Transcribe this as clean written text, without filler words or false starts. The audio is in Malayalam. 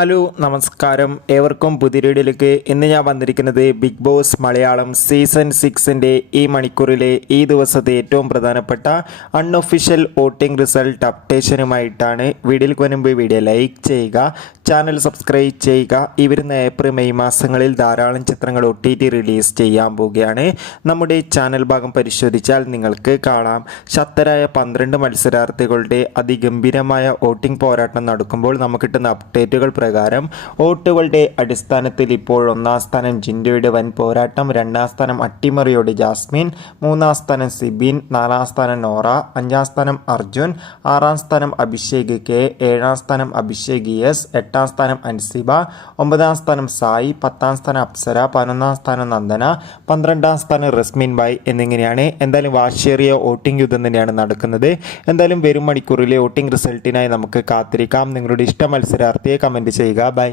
ഹലോ നമസ്കാരം, ഏവർക്കും പുതിയ വീഡിയോയിലേക്ക്. ഇന്ന് ഞാൻ വന്നിരിക്കുന്നത് ബിഗ് ബോസ് മലയാളം സീസൺ 6ൻ്റെ ഈ മണിക്കൂറിലെ ഈ ദിവസത്തെ ഏറ്റവും പ്രധാനപ്പെട്ട അൺഒഫീഷ്യൽ വോട്ടിംഗ് റിസൾട്ട് അപ്ഡേഷനുമായിട്ടാണ്. വീഡിയോയിലേക്ക് വരുമ്പോൾ വീഡിയോ ലൈക്ക് ചെയ്യുക, ചാനൽ സബ്സ്ക്രൈബ് ചെയ്യുക. ഈ വരുന്ന ഏപ്രിൽ മെയ് മാസങ്ങളിൽ ധാരാളം ചിത്രങ്ങൾ OTT റിലീസ് ചെയ്യാൻ പോവുകയാണ്. നമ്മുടെ ചാനൽ ഭാഗം പരിശോധിച്ചാൽ നിങ്ങൾക്ക് കാണാം, ശക്തരായ 12 മത്സരാർത്ഥികളുടെ അതിഗംഭീരമായ വോട്ടിംഗ് പോരാട്ടം നടക്കുമ്പോൾ നമുക്ക് കിട്ടുന്ന അപ്ഡേറ്റുകൾ പ്രകാരം വോട്ടുകളുടെ അടിസ്ഥാനത്തിൽ ഇപ്പോൾ 1ാം സ്ഥാനം ജിൻഡോയുടെ വൻ പോരാട്ടം, 2ാം സ്ഥാനം അട്ടിമറിയോടെ ജാസ്മിൻ, 3ാം സ്ഥാനം സിബിൻ, 4ാം സ്ഥാനം നോറ, 5ാം സ്ഥാനം അർജുൻ, 6ാം സ്ഥാനം അഭിഷേക് കെ, 7ാം സ്ഥാനം അഭിഷേക് എസ്, 8ാം സ്ഥാനം അൻസിബ, 9ാം സ്ഥാനം സായി, 10ാം സ്ഥാനം അപ്സര, 11ാം സ്ഥാനം നന്ദന, 12ാം സ്ഥാനം റസ്മിൻ ബായ് എന്നിങ്ങനെയാണ്. എന്തായാലും വാശിയേറിയ വോട്ടിംഗ് യുദ്ധം തന്നെയാണ് നടക്കുന്നത്. എന്തായാലും വരും മണിക്കൂറിലെ വോട്ടിംഗ് റിസൾട്ടിനായി നമുക്ക് കാത്തിരിക്കാം. നിങ്ങളുടെ ഇഷ്ട മത്സരാർത്ഥിയെ കമൻറ്റ് ചെയ്യുക. ബൈ.